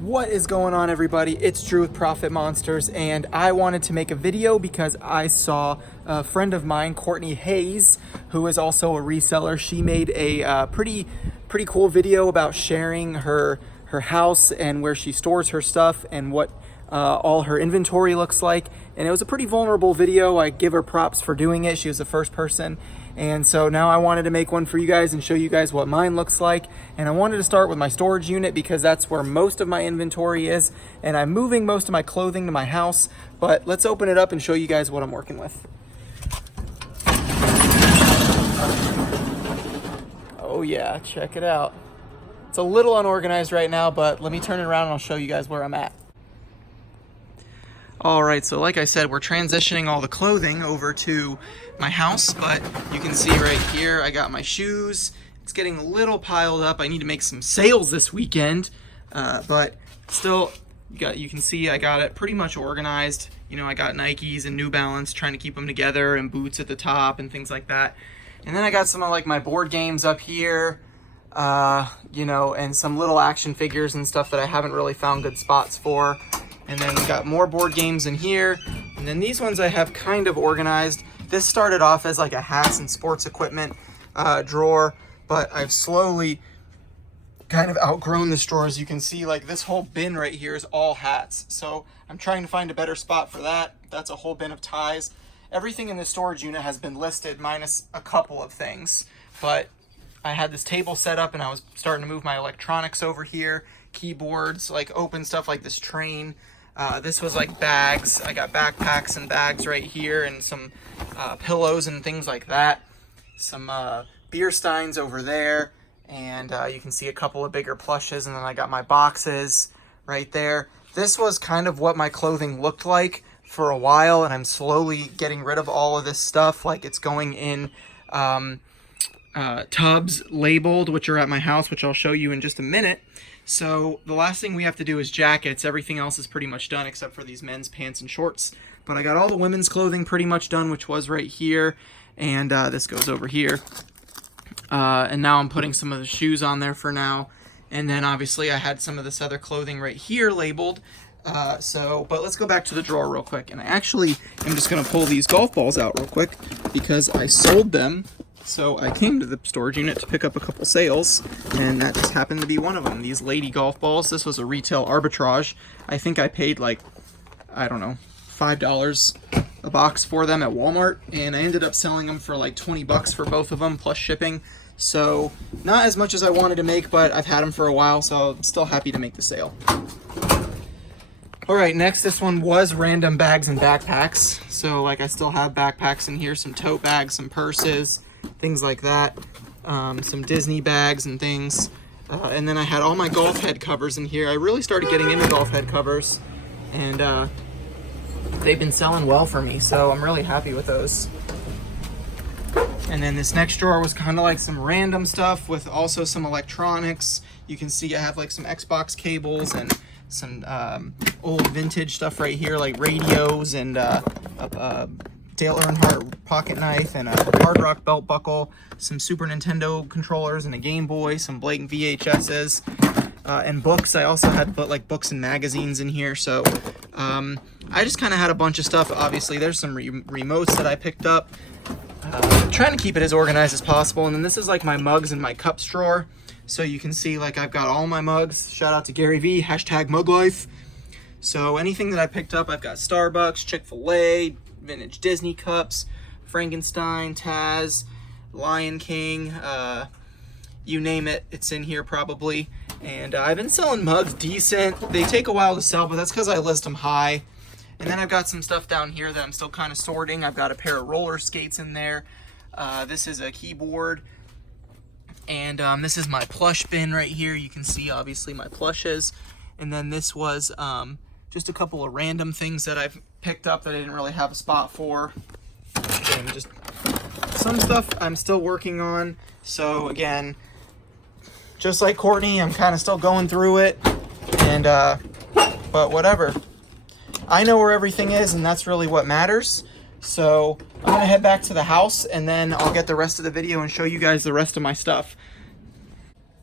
What is going on, everybody? It's Drew with Profit Monsters, and I wanted to make a video because I saw a friend of mine, Courtney Hayes, who is also a reseller. She made a pretty cool video about sharing her house and where she stores her stuff and what all her inventory looks like. And it was a pretty vulnerable video. I give her props for doing it. She was the first person. And so now I wanted to make one for you guys and show you guys what mine looks like. And I wanted to start with my storage unit because that's where most of my inventory is. And I'm moving most of my clothing to my house. But let's open it up and show you guys what I'm working with. Oh yeah, check it out. It's a little unorganized right now, but let me turn it around and I'll show you guys where I'm at. All right, so like I said, we're transitioning all the clothing over to my house, but you can see right here, I got my shoes. It's getting a little piled up. I need to make some sales this weekend, but still, you can see I got it pretty much organized. You know, I got Nikes and New Balance, trying to keep them together, and boots at the top and things like that. And then I got some of like my board games up here, you know, and some little action figures and stuff that I haven't really found good spots for. And then we got more board games in here. And then these ones I have kind of organized. This started off as like a hats and sports equipment drawer, but I've slowly kind of outgrown this drawer. As you can see, like this whole bin right here is all hats. So I'm trying to find a better spot for that. That's a whole bin of ties. Everything in the storage unit has been listed minus a couple of things, but I had this table set up and I was starting to move my electronics over here, keyboards, like open stuff like this train. This was like bags. I got backpacks and bags right here and some pillows and things like that. Some beer steins over there. And you can see a couple of bigger plushes. And then I got my boxes right there. This was kind of what my clothing looked like for a while. And I'm slowly getting rid of all of this stuff. Like it's going in tubs labeled, which are at my house, which I'll show you in just a minute. So the last thing we have to do is jackets. Everything else is pretty much done except for these men's pants and shorts. But I got all the women's clothing pretty much done, which was right here. And this goes over here. And now I'm putting some of the shoes on there for now. And then obviously I had some of this other clothing right here labeled. But let's go back to the drawer real quick. And I actually am just going to pull these golf balls out real quick because I sold them. So I came to the storage unit to pick up a couple sales, and that just happened to be one of them. These lady golf balls. This was a retail arbitrage. I think I paid like, I don't know, $5 a box for them at Walmart, and I ended up selling them for like 20 bucks for both of them plus shipping. So not as much as I wanted to make, but I've had them for a while, so I'm still happy to make the sale. All right, next, this one was random bags and backpacks. So like I still have backpacks in here, some tote bags, some purses, things like that, some Disney bags and things, and then I had all my golf head covers in here. I really started getting into golf head covers, and they've been selling well for me, so I'm really happy with those. And then this next drawer was kind of like some random stuff with also some electronics. You can see I have like some Xbox cables and some old vintage stuff right here, like radios and Dale Earnhardt pocket knife and a Hard Rock belt buckle, some Super Nintendo controllers and a Game Boy, some blatant VHSs, and books. I also had like books and magazines in here. So I just kind of had a bunch of stuff. Obviously, there's some remotes that I picked up. Trying to keep it as organized as possible. And then this is like my mugs and my cups drawer. So you can see like I've got all my mugs. Shout out to Gary V, #MugLife. So anything that I picked up, I've got Starbucks, Chick-fil-A, vintage Disney cups, Frankenstein, Taz, Lion King, you name it, it's in here probably. And I've been selling mugs decent. They take a while to sell, but that's because I list them high. And then I've got some stuff down here that I'm still kind of sorting. I've got a pair of roller skates in there. This is a keyboard. And this is my plush bin right here. You can see obviously my plushes. And then this was just a couple of random things that I've picked up that I didn't really have a spot for. And just some stuff I'm still working on. So again, just like Courtney, I'm kind of still going through it. And but whatever. I know where everything is, and that's really what matters. So I'm gonna head back to the house, and then I'll get the rest of the video and show you guys the rest of my stuff.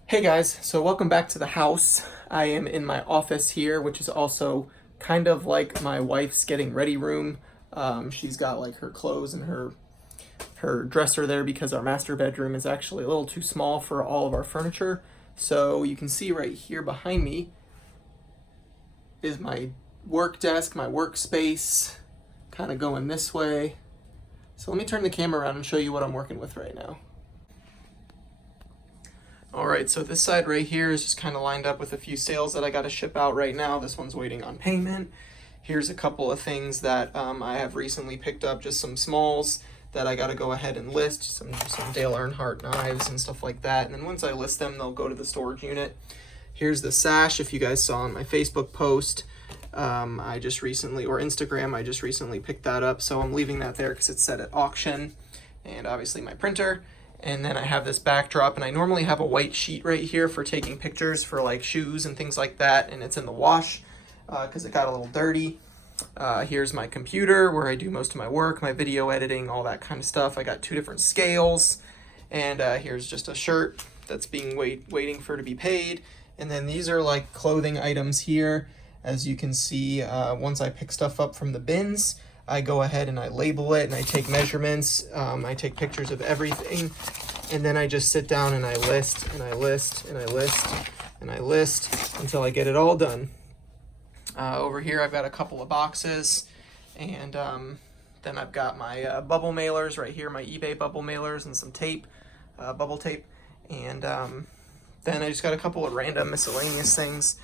Hey guys, so welcome back to the house. I am in my office here, which is also kind of like my wife's getting ready room. She's got like her clothes and her dresser there because our master bedroom is actually a little too small for all of our furniture. So you can see right here behind me is my work desk, my workspace, kind of going this way. So let me turn the camera around and show you what I'm working with right now. Alright, so this side right here is just kind of lined up with a few sales that I got to ship out right now. This one's waiting on payment. Here's a couple of things that I have recently picked up, just some smalls that I got to go ahead and list, some Dale Earnhardt knives and stuff like that. And then once I list them, they'll go to the storage unit. Here's the sash, if you guys saw on my Facebook post. I just recently, or Instagram, I just recently picked that up, so I'm leaving that there because it's set at auction. And obviously my printer. And then I have this backdrop, and I normally have a white sheet right here for taking pictures for like shoes and things like that, and it's in the wash because it got a little dirty. Here's my computer where I do most of my work, my video editing, all that kind of stuff. I got 2 different scales, and here's just a shirt that's being waiting for to be paid. And then these are like clothing items here. As you can see, once I pick stuff up from the bins, I go ahead and I label it and I take measurements. I take pictures of everything, and then I just sit down and I list and I list and I list and I list until I get it all done. Over here I've got a couple of boxes, and then I've got my bubble mailers right here, my eBay bubble mailers, and some tape, bubble tape, and then I just got a couple of random miscellaneous things.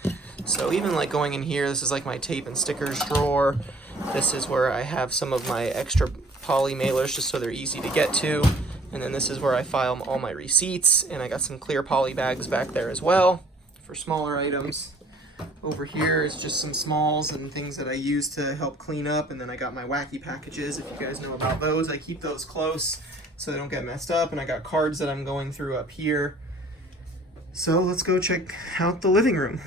So even like going in here, this is like my tape and stickers drawer. This is where I have some of my extra poly mailers just so they're easy to get to. And then this is where I file all my receipts, and I got some clear poly bags back there as well for smaller items. Over here is just some smalls and things that I use to help clean up, and then I got my wacky packages, if you guys know about those. I keep those close so they don't get messed up, and I got cards that I'm going through up here. So let's go check out the living room.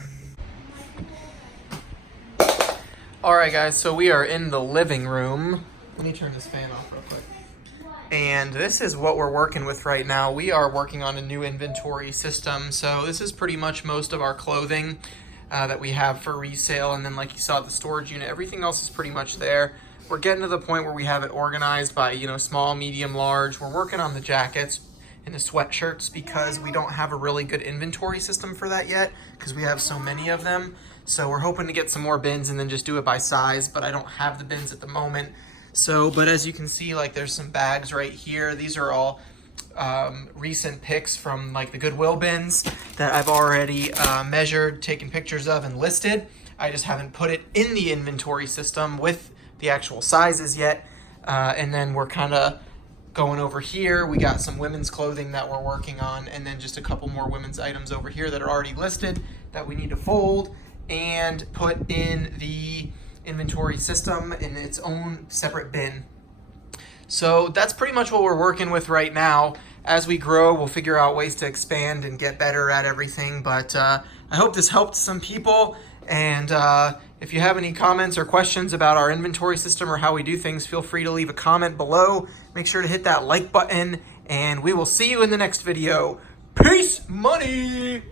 Alright guys, so we are in the living room. Let me turn this fan off real quick. And this is what we're working with right now. We are working on a new inventory system. So this is pretty much most of our clothing that we have for resale. And then like you saw, the storage unit, everything else is pretty much there. We're getting to the point where we have it organized by, small, medium, large. We're working on the jackets and the sweatshirts because we don't have a really good inventory system for that yet because we have so many of them. So we're hoping to get some more bins and then just do it by size, but I don't have the bins at the moment. So, but as you can see, like there's some bags right here. These are all recent picks from like the Goodwill bins that I've already measured, taken pictures of, and listed. I just haven't put it in the inventory system with the actual sizes yet. And then we're kind of going over here. We got some women's clothing that we're working on, and then just a couple more women's items over here that are already listed that we need to fold and put in the inventory system in its own separate bin. So that's pretty much what we're working with right now. As we grow, we'll figure out ways to expand and get better at everything. But I hope this helped some people. And if you have any comments or questions about our inventory system or how we do things, feel free to leave a comment below. Make sure to hit that like button, and we will see you in the next video. Peace, money!